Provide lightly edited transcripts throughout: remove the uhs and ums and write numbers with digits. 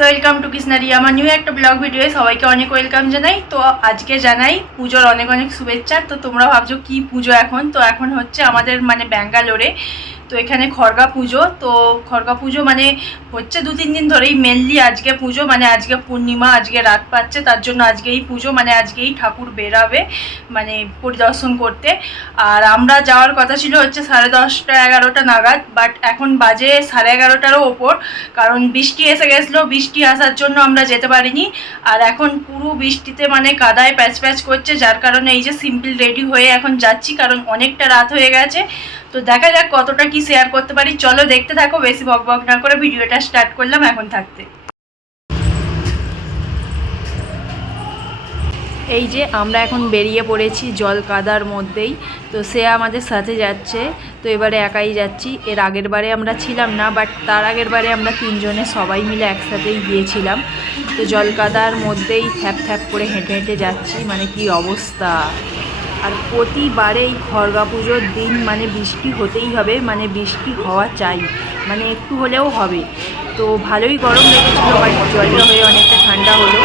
Welcome to কৃষ্ণারি আমার new একটা blog video সবাইকে অনেক ওয়েলকাম জানাই। তো আজকে জানাই পুজোর অনেক অনেক শুভেচ্ছা। তো তোমরা ভাবছো কি পুজো এখন, তো এখন হচ্ছে আমাদের মানে ব্যাঙ্গালোরে, তো এখানে খড়গা পুজো। তো খড়গা পুজো মানে হচ্ছে 2-3 দিন ধরেই, মেনলি আজকে পুজো, মানে আজকে পূর্ণিমা, আজকে রাত পাচ্ছে, তার জন্য আজকেই পুজো, মানে আজকেই ঠাকুর বেরাবে মানে পরিদর্শন করতে। আর আমরা যাওয়ার কথা ছিল হচ্ছে 10:30-11টা নাগাদ, বাট এখন বাজে 11:30টারও ওপর, কারণ বৃষ্টি এসে গেছিলো। বৃষ্টি আসার জন্য আমরা যেতে পারিনি। আর এখন পুরো বৃষ্টিতে মানে কাদায় প্যাচ প্যাচ করছে, যার কারণে এই যে সিম্পল রেডি হয়ে এখন যাচ্ছি, কারণ অনেকটা রাত হয়ে গেছে। তো দেখা যাক কতটা কি শেয়ার করতে পারি, চলো দেখতে থাকো। বেশি বক বক না করে ভিডিওটা স্টার্ট করলাম এখন থাকতে। এই যে আমরা এখন বেরিয়ে পড়েছি জল কাদার মধ্যেই, তো সে আমাদের সাথে যাচ্ছে। তো এবারে একাই যাচ্ছি, এর আগের বারে আমরা ছিলাম না, বাট তার আগের বারে আমরা 3 জনে সবাই মিলে একসাথেই গিয়েছিলাম। তো জল কাদার মধ্যেই থ্যাপ থ্যাপ করে হেঁটে হেঁটে যাচ্ছি, মানে কি অবস্থা। আর প্রতিবারে এই খড়গা পুজোর দিন মানে বৃষ্টি হতেই হবে, মানে বৃষ্টি হওয়া চাই, মানে একটু হলেও হবে। তো ভালোই গরম লেগেছিলো, বাট জলটা হয়ে অনেকটা ঠান্ডা হলো।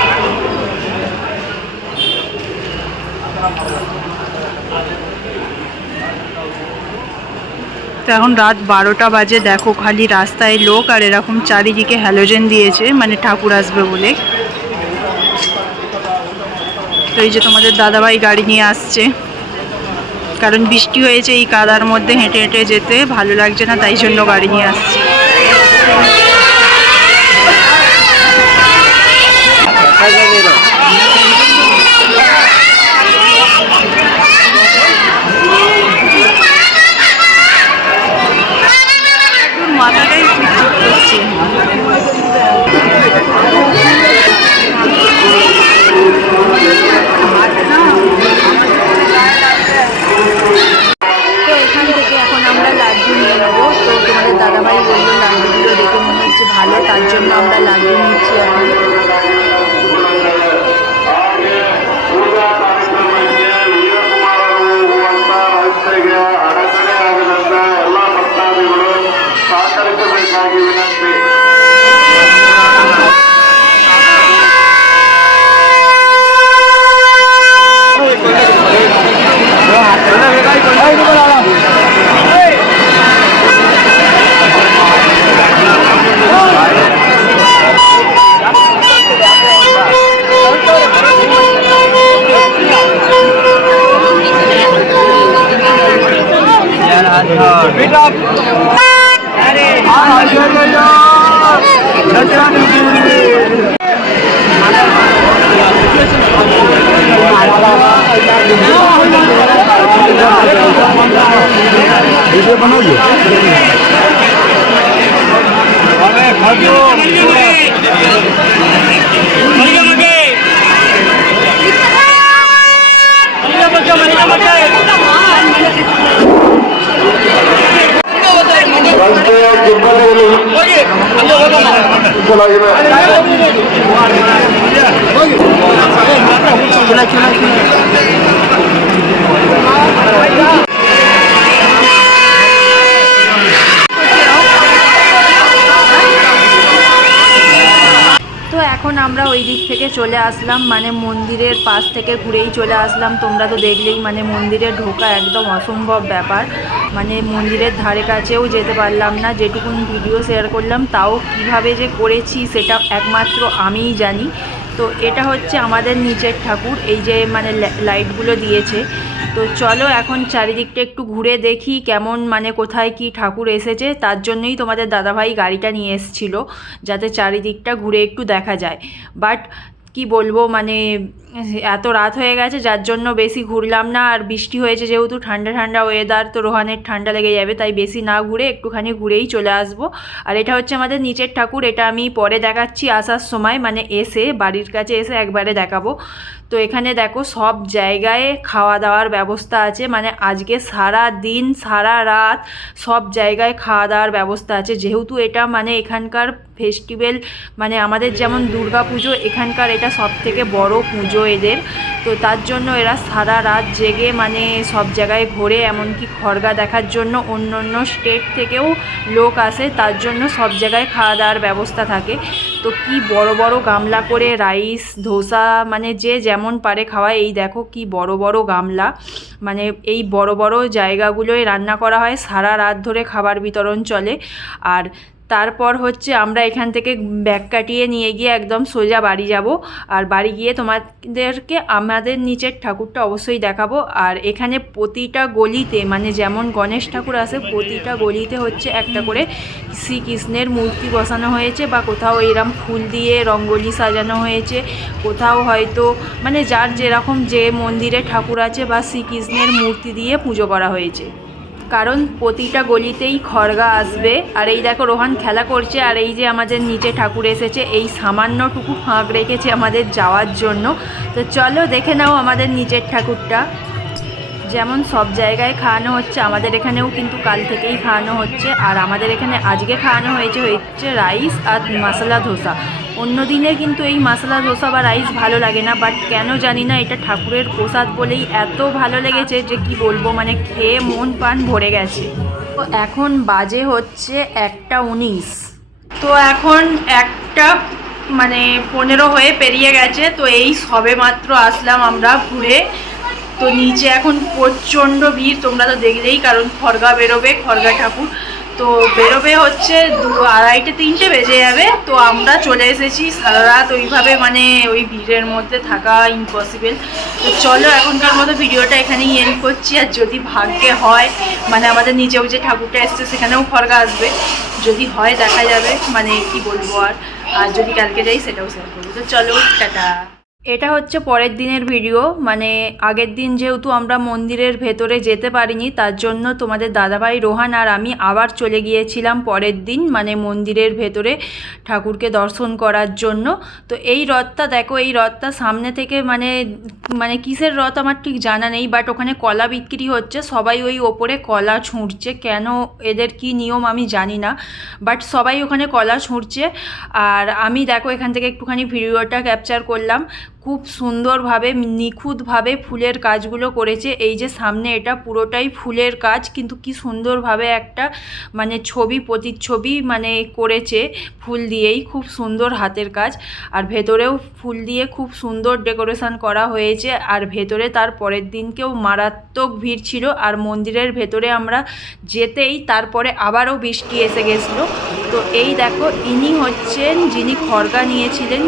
তো এখন রাত 12টা বাজে, দেখো খালি রাস্তায় লোক, আর এরকম চারিদিকে হ্যালোজেন দিয়েছে মানে ঠাকুর আসবে বলে। তো এই যে তোমাদের দাদাভাই গাড়ি নিয়ে আসছে, কারণ বৃষ্টি হয়েছে, এই কাদার মধ্যে হেঁটে হেঁটে যেতে ভালো লাগছে না, তাই জন্য গাড়ি নিয়ে আসছে। মাথাটাই চিটচিট করছে। তো এখান থেকে এখন আমরা লাড্ডু নিয়ে নেবো। তো তোমাদের দাদাভাই বললো লাড্ডুগুলো দেখে মনে হচ্ছে ভালো, তার জন্য আমরা লাড্ডু নিচ্ছি এখন। তো এখন আমরা ওই দিক থেকে চলে আসলাম, মানে মন্দিরের পাশ থেকে ঘুরেই চলে আসলাম। তোমরা তো দেখলেই, মানে মন্দিরে ঢোকা একদম অসম্ভব ব্যাপার, মানে মন্দিরের ধারে কাছেও যেতে পারলাম না। যেটুকুন ভিডিও শেয়ার করলাম তাও কিভাবে যে করেছি সেটা একমাত্র আমিই জানি। তো এটা হচ্ছে আমাদের নিচের ঠাকুর, এই যে মানে লাইটগুলো দিয়েছে। তো চলো এখন চারিদিকটা একটু ঘুরে দেখি কেমন, মানে কোথায় কি ঠাকুর এসেছে। তার জন্যই তোমাদের দাদাভাই গাড়িটা নিয়ে এসেছিলো, যাতে চারিদিকটা ঘুরে একটু দেখা যায়। বাট কি বলবো, মানে এত রাত হয়ে গেছে যার জন্য বেশি ঘুরলাম না। আর বৃষ্টি হয়েছে যেহেতু, ঠান্ডা ঠান্ডা ওয়েদার, তো রোহানের ঠান্ডা লেগে যাবে, তাই বেশি না ঘুরে একটুখানি ঘুরেই চলে আসবো। আর এটা হচ্ছে আমাদের নিচের ঠাকুর, এটা আমি পরে দেখাচ্ছি আসার সময়, মানে এসে বাড়ির কাছে এসে একবারে দেখাবো। তো এখানে দেখো সব জায়গায় খাওয়া দাওয়ার ব্যবস্থা আছে, মানে আজকে সারা দিন সারা রাত সব জায়গায় খাওয়া দাওয়ার ব্যবস্থা আছে। যেহেতু এটা মানে এখানকার ফেস্টিভ্যাল, মানে আমাদের যেমন দুর্গা পুজো, এখানকার এটা সব থেকে বড় পুজো এদের। তো তার জন্য এরা সারা রাত জেগে মানে সব জায়গায় ঘোরে, এমনকি খড়গা দেখার জন্য অন্য অন্য স্টেট থেকেও লোক আসে, তার জন্য সব জায়গায় খাওয়া দাওয়ার ব্যবস্থা থাকে। তো কি বড় বড় গামলা করে রাইস ধোসা, মানে যে যেমন পারে খাওয়ায়। এই দেখো কি বড় বড় গামলা, মানে এই বড় বড় জায়গাগুলোয় রান্না করা হয়, সারা রাত ধরে খাবার বিতরণ চলে। আর তারপর হচ্ছে আমরা এখান থেকে ব্যাগ কাটিয়ে নিয়ে গিয়ে একদম সোজা বাড়ি যাব। আর বাড়ি গিয়ে তোমাদেরকে আমাদের নিচের ঠাকুরটা অবশ্যই দেখাবো। আর এখানে প্রতিটা গলিতে, মানে যেমন গণেশ ঠাকুর আছে, প্রতিটা গলিতে হচ্ছে একটা করে শ্রীকৃষ্ণের মূর্তি বসানো হয়েছে, বা কোথাও এরম ফুল দিয়ে রঙ্গোলি সাজানো হয়েছে, কোথাও হয়তো মানে যার যেরকম যে মন্দিরে ঠাকুর আছে বা শ্রীকৃষ্ণের মূর্তি দিয়ে পুজো করা হয়েছে। কারণ প্রতিটা গলিতেই খড়গা আসবে। আর এই দেখো রোহান খেলা করছে, আর এই যে আমাদের নিচে ঠাকুর এসেছে, এই সামান্যটুকু ফাঁক রেখেছে আমাদের যাওয়ার জন্য। তো চলো দেখে নাও আমাদের নিচের ঠাকুরটা। যেমন সব জায়গায় খাওয়ানো হচ্ছে, আমাদের এখানেও কিন্তু কাল থেকেই খাওয়ানো হচ্ছে। আর আমাদের এখানে আজকে খাওয়ানো হচ্ছে রাইস আর মশলা ধোসা। অন্য দিনে কিন্তু এই মশলা ধোসা বা রাইস ভালো লাগে না, বাট কেন জানি না এটা ঠাকুরের প্রসাদ বলেই এত ভালো লেগেছে যে কি বলবো, মানে খেয়ে মন প্রাণ ভরে গেছে। তো এখন বাজে হচ্ছে 1:19। তো এখন 1:15 হয়ে পেরিয়ে গেছে। তো এই সবে মাত্র আসলাম আমরা ঘুরে। তো নিচে এখন প্রচণ্ড ভিড়, তোমরা তো দেখলেই, কারণ খড়গা বেরোবে, খড়গা ঠাকুর তো বেরোবে হচ্ছে 2-2:30-3টে বেজে যাবে। তো আমরা চলে এসেছি, সারা রাত ওইভাবে মানে ওই ভিড়ের মধ্যে থাকা ইম্পসিবল। তো চলো এখনকার মতো ভিডিওটা এখানেই এন্ড করছি। আর যদি ভাগ্যে হয়, মানে আমাদের নিচেও যে ঠাকুরটা এসছে সেখানেও খড়গা আসবে, যদি হয় দেখা যাবে, মানে কি বলবো। আর যদি কালকে যাই সেটাও শেয়ার করবো। তো চলো টাটা। এটা হচ্ছে পরের দিনের ভিডিও, মানে আগের দিন যেহেতু আমরা মন্দিরের ভেতরে যেতে পারিনি, তার জন্য তোমাদের দাদাভাই রোহান আর আমি আবার চলে গিয়েছিলাম পরের দিন, মানে মন্দিরের ভেতরে ঠাকুরকে দর্শন করার জন্য। তো এই রথটা দেখো, এই রথটা সামনে থেকে মানে কিসের রথ আমার ঠিক জানা নেই, বাট ওখানে কলা বিক্রি হচ্ছে, সবাই ওই ওপরে কলা ছুঁড়ছে, কেন এদের কি নিয়ম আমি জানি না, বাট সবাই ওখানে কলা ছুঁড়ছে। আর আমি দেখো এখান থেকে একটুখানি ভিডিওটা ক্যাপচার করলাম। খুব সুন্দরভাবে নিখুঁতভাবে ফুলের কাজগুলো করেছে। এই যে সামনে এটা পুরোটাই ফুলের কাজ, কিন্তু কি সুন্দরভাবে একটা মানে ছবি প্রতিচ্ছবি মানে করেছে ফুল দিয়েই, খুব সুন্দর হাতের কাজ। আর ভেতরেও ফুল দিয়ে খুব সুন্দর ডেকোরেশন করা হয়েছে। আর ভেতরে তার পরের দিনকেও মারাত্মক ভিড় ছিল। আর মন্দিরের ভেতরে আমরা যেতেই তারপরে আবারও বৃষ্টি এসে গেছিলো। তো এই দেখো ইনি হচ্ছেন যিনি খড়গা নিয়েছিলেন,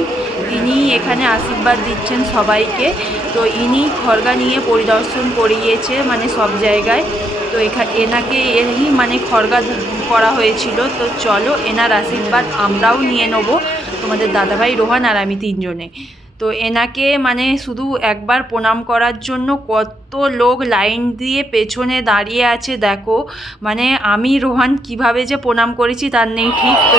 ইনি এখানে আশীর্বাদ দিচ্ছেন সবাইকে। তো ইনি খড়গা নিয়ে পরিদর্শন করিয়েছে মানে সব জায়গায়। তো এনাকে মানে খড়গা করা হয়েছিল। তো চলো এনার আশীর্বাদ আমরাও নিয়ে নেবো, তোমাদের দাদাভাই রোহান আর আমি তিনজনে। তো এনাকে মানে শুধু একবার প্রণাম করার জন্য কত লোক লাইন দিয়ে পেছনে দাঁড়িয়ে আছে দেখো, মানে আমি রোহান কিভাবে যে প্রণাম করেছি তার নেই ঠিক। তো